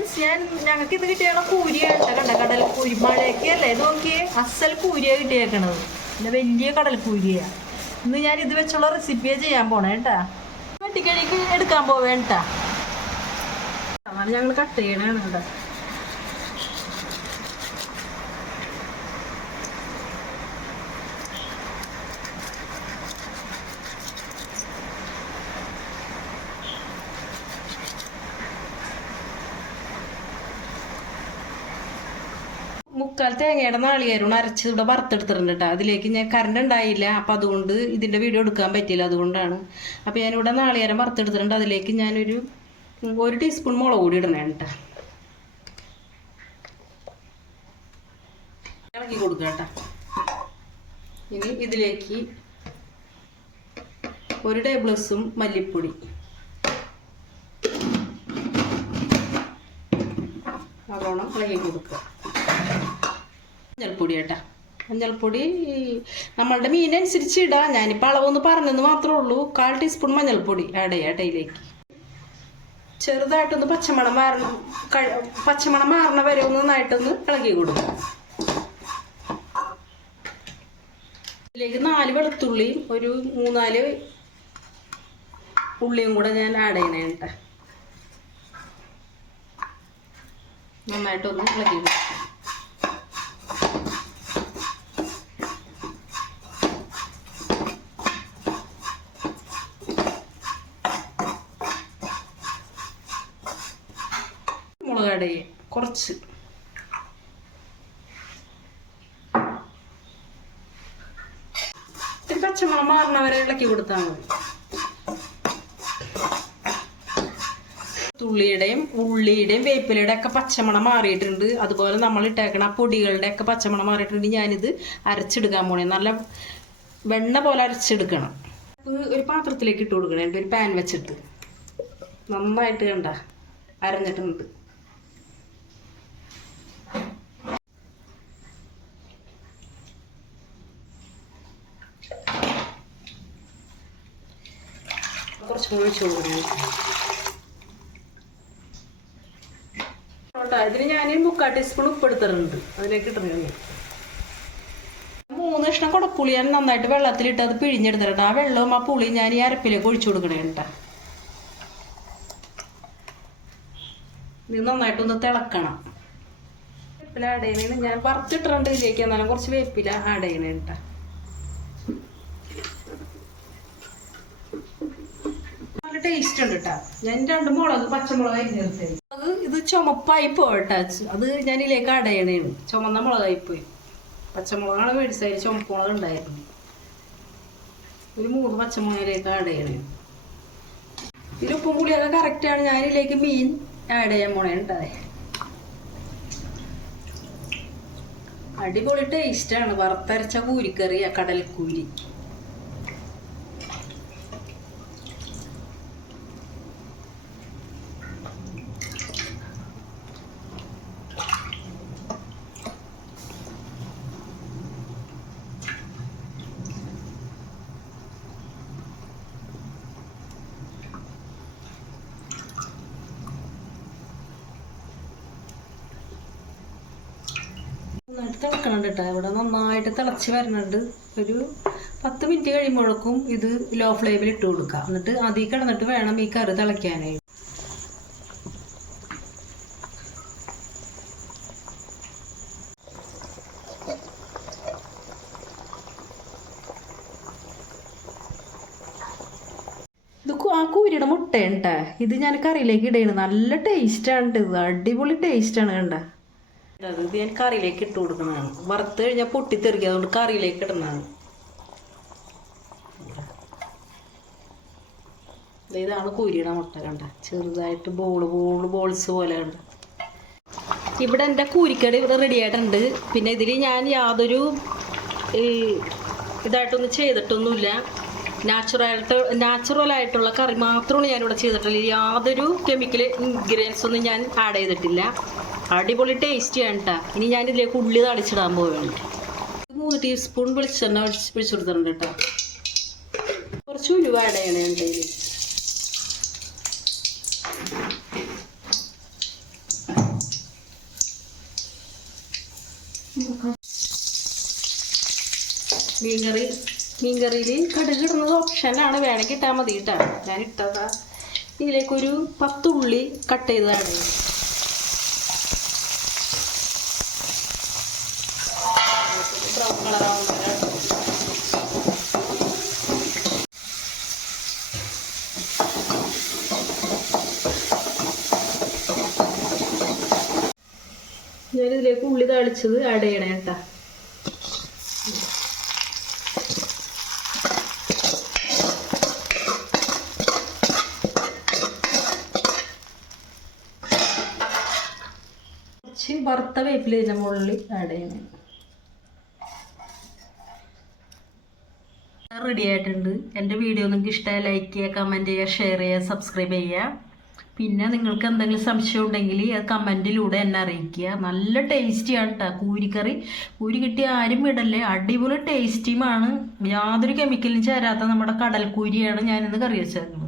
Friends ഞാൻ ഞങ്ങൾക്ക് ഇത് കിട്ടിയാണ് കൂരിയാണ് കണ്ട? കടൽ കൂരി മഴയൊക്കെ അല്ലേ? നോക്കിയേ. അസൽ കൂരിയ കിട്ടിയേക്കണത്. പിന്നെ വലിയ കടൽ കൂരിയ ഇന്ന് ഞാൻ ഇത് വെച്ചുള്ള റെസിപ്പിയെ ചെയ്യാൻ പോണേ കേട്ടാ. വെട്ടിക്കഴിക്ക് എടുക്കാൻ പോവേണ്ട കേട്ടാ. ഞങ്ങൾ കട്ട് ചെയ്യണേ കേട്ടോ. മുക്കാൽ തേങ്ങയുടെ നാളികേരമാണ് അരച്ച് ഇവിടെ വറുത്തെടുത്തിട്ടുണ്ട് അതിലേക്ക് ഞാൻ കറണ്ട് ഉണ്ടായില്ല. അപ്പം അതുകൊണ്ട് ഇതിന്റെ വീഡിയോ എടുക്കാൻ പറ്റിയില്ല അതുകൊണ്ടാണ്. അപ്പോൾ ഞാനിവിടെ നാളികേരം വറുത്തെടുത്തിട്ടുണ്ട്. അതിലേക്ക് ഞാനൊരു ഒരു ടീസ്പൂൺ മുളക് കൂടി ഇടണേ കേട്ടോ ഇളക്കി കൊടുക്കുക കേട്ടോ ഇനി ഇതിലേക്ക് ഒരു ടേബിൾ സ്പൂൺ മല്ലിപ്പൊടി. നല്ലോണം ഇളകി കൊടുക്കുക. മഞ്ഞൾപ്പൊടി കേട്ടാ. മഞ്ഞൾപ്പൊടി നമ്മളുടെ മീനനുസരിച്ച് ഇടാം. ഞാനിപ്പോൾ അളവൊന്ന് പറഞ്ഞെന്ന് മാത്രമേ ഉള്ളൂ. കാൽ ടീസ്പൂൺ മഞ്ഞൾപ്പൊടി ആഡ് ചെയ്യാം ഇടയിലേക്ക് ചെറുതായിട്ടൊന്ന് പച്ചമണം മാറണം പച്ചമണം മാറണ വരെ ഒന്ന് നന്നായിട്ടൊന്ന് ഇളക്കി കൊടുക്കും. ഇതിലേക്ക് നാല് വെളുത്തുള്ളി ഒരു മൂന്നാൽ ഉള്ളിയും കൂടെ ഞാൻ ആഡ് ചെയ്യണേ നന്നായിട്ടൊന്ന് ഇളക്കി കൊടുക്കും. മുളകടയെ കുറച്ച്. ഇത്തിരി പച്ചമണം മാറണവരെ ഇളക്കി കൊടുത്താൽ മതി. തുള്ളിയുടെയും ഉള്ളിയുടെയും വേപ്പിലയുടെ ഒക്കെ പച്ചമണം മാറിയിട്ടുണ്ട്. അതുപോലെ നമ്മൾ ഇട്ടേക്കണ പൊടികളുടെ ഒക്കെ പച്ചമണം മാറിയിട്ടുണ്ട്. ഞാനിത് അരച്ചെടുക്കാൻ പോണേ. നല്ല വെണ്ണ പോലെ അരച്ചെടുക്കണം. ഒരു പാത്രത്തിലേക്ക് ഇട്ട് കൊടുക്കണം. എന്റെ ഒരു പാൻ വെച്ചിട്ട്. നന്നായിട്ട് കണ്ട. അരഞ്ഞിട്ടുണ്ട്. കുറച്ചും ചോറ് ഇതിന് ഞാൻ മുക്കാൽ ടീസ്പൂൺ ഉപ്പ് എടുത്തിട്ടുണ്ട്. അതിലേക്ക് ഇട്ടിട്ടുണ്ട് മൂന്ന് കഷ്ണം കുടപ്പുളി ഞാൻ നന്നായിട്ട് വെള്ളത്തിലിട്ട് അത് പിഴിഞ്ഞെടുത്തിട്ടുണ്ട്. ആ വെള്ളവും ആ പുളിയും ഞാൻ ഈ അരപ്പിലേക്ക് ഒഴിച്ചു കൊടുക്കണേ കേട്ടോ. ഇത് നന്നായിട്ടൊന്ന് തിളക്കണം. വേപ്പില ചെയ്യണേന് ഞാൻ വറുത്തിട്ടുണ്ട് ഇതിലേക്ക്. എന്നാലും കുറച്ച് വേപ്പില ആഡ് ചെയ്യണേ കേട്ടോ നല്ല ടേസ്റ്റ് ഉണ്ട് കേട്ടോ ഞാൻ രണ്ട് മുളക് പച്ചമുളക് അരിഞ്ഞെടുത്തേ അത് ഇത് ചുമപ്പായി പോട്ടെ. അത് ആഡ് ചെയ്യണേണ് ചുമന്ന മുളകായി പോയി. പച്ചമുളകാണ് മേടിച്ചതിൽ ചുമപ്പ് മുളക് ഉണ്ടായിരുന്നു. ഒരു മൂന്ന് പച്ചമുളകിലേക്ക് അടയണേ. ഇതിൽ ഉപ്പും പുളിയൊക്കെ കറക്റ്റാണ് ഞാൻ ഇതിലേക്ക് മീൻ ആഡ് ചെയ്യാൻ പോണേ അടിപൊളി ടേസ്റ്റാണ് വറുത്തരച്ച കൂരിക്കറിയ കടൽക്കൂരി നന്നായിട്ട് തിളക്കണം കേട്ടോ. ഇവിടെ നന്നായിട്ട് തിളച്ച് വരുന്നുണ്ട്. ഒരു പത്ത് മിനിറ്റ് കഴിയുമ്പോഴേക്കും ഇത് ലോ ഫ്ലെയിമിൽ ഇട്ട് കൊടുക്കുക. എന്നിട്ട് അതിൽ കിടന്നിട്ട് വേണം ഈ കറി തിളയ്ക്കാനായി. ആ കൂരിയുടെ മുട്ട കേട്ടാ. ഇത് ഞാൻ കറിയിലേക്ക് ഇടയാണ്. നല്ല ടേസ്റ്റാണ് ഇത്. അടിപൊളി ടേസ്റ്റാണ് കണ്ട. അത് ഇത് ഞാൻ കറിയിലേക്ക് ഇട്ട് കൊടുക്കുന്നതാണ്. വറുത്ത് കഴിഞ്ഞാൽ പൊട്ടിത്തെറിക്കുക അതുകൊണ്ട് കറിയിലേക്ക് ഇടുന്നതാണ്. ഇതാണ് കുരിയുടെ മുട്ട കണ്ട. ചെറുതായിട്ട് ബോൾ ബോൾ ബോൾസ് പോലെ കണ്ട. ഇവിടെ എന്റെ കൂരിക്കട ഇവിടെ റെഡി ആയിട്ടുണ്ട്. പിന്നെ ഇതിൽ ഞാൻ യാതൊരു ഇതായിട്ടൊന്നും ചെയ്തിട്ടൊന്നുമില്ല. നാച്ചുറായിട്ട് നാച്ചുറൽ ആയിട്ടുള്ള കറി മാത്രമാണ് ഞാനിവിടെ ചെയ്തിട്ടുള്ളത്. യാതൊരു കെമിക്കൽ ഇൻഗ്രീഡിയൻസ് ഒന്നും ഞാൻ ആഡ് ചെയ്തിട്ടില്ല. അടിപൊളി ടേസ്റ്റിയാണ് കേട്ടോ ഇനി ഞാൻ ഇതിലേക്ക് ഉള്ളി അടിച്ചിടാൻ പോവുകയാണ് മൂന്ന് ടീസ്പൂൺ വെളിച്ചെണ്ണ ഒഴിച്ച് പിടിച്ചെടുത്തിട്ടുണ്ട് കേട്ടോ കുറച്ച് ഉലുവ ആഡ് എന്റെ മീൻകറി മീൻകറിയിൽ കടുക് ഇടുന്നത് ഓപ്ഷനാണ് വേണമെങ്കിൽ ഇട്ടാൽ മതി കേട്ടോ ഞാൻ ഇട്ടതാ. ഇതിലേക്കൊരു പത്തുള്ളി കട്ട് ചെയ്തതാണ് ഞാനിതിലേക്ക് ഉള്ളി തളിച്ചത് ആഡ് ചെയ്യണേ കേട്ടാ കുറച്ച് വറുത്ത വേപ്പില ഇതിന്റെ മുകളിൽ ആഡ് ചെയ്യണം. റെഡി ആയിട്ടുണ്ട് എന്റെ വീഡിയോ നിങ്ങൾക്ക് ഇഷ്ടമായ ലൈക്ക് ചെയ്യുക കമന്റ് ചെയ്യുക ഷെയർ ചെയ്യുക സബ്സ്ക്രൈബ് ചെയ്യുക. പിന്നെ നിങ്ങൾക്ക് എന്തെങ്കിലും സംശയം ഉണ്ടെങ്കിൽ അത് കമന്റിലൂടെ എന്നെ അറിയിക്കുക. നല്ല ടേസ്റ്റിയാണ് കേട്ടോ കൂരിക്കറി കൂരി കിട്ടിയ ആരും വിടല്ലേ അടിപൊളി ടേസ്റ്റിയുമാണ് യാതൊരു കെമിക്കലും ചേരാത്ത നമ്മുടെ കടൽക്കൂരിയാണ് ഞാനിന്ന് കറി വെച്ചേക്കുന്നത്.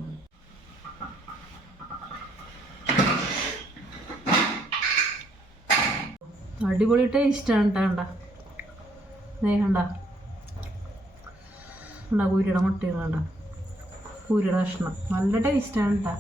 അടിപൊളി ടേസ്റ്റാണ് കേട്ടോ കണ്ട. ദേ കണ്ട കണ്ട കൂരിയുടെ മുട്ടയും കണ്ട? കൂരിയുടെ കഷ്ണം. നല്ല ടേസ്റ്റാണ് കേട്ടോ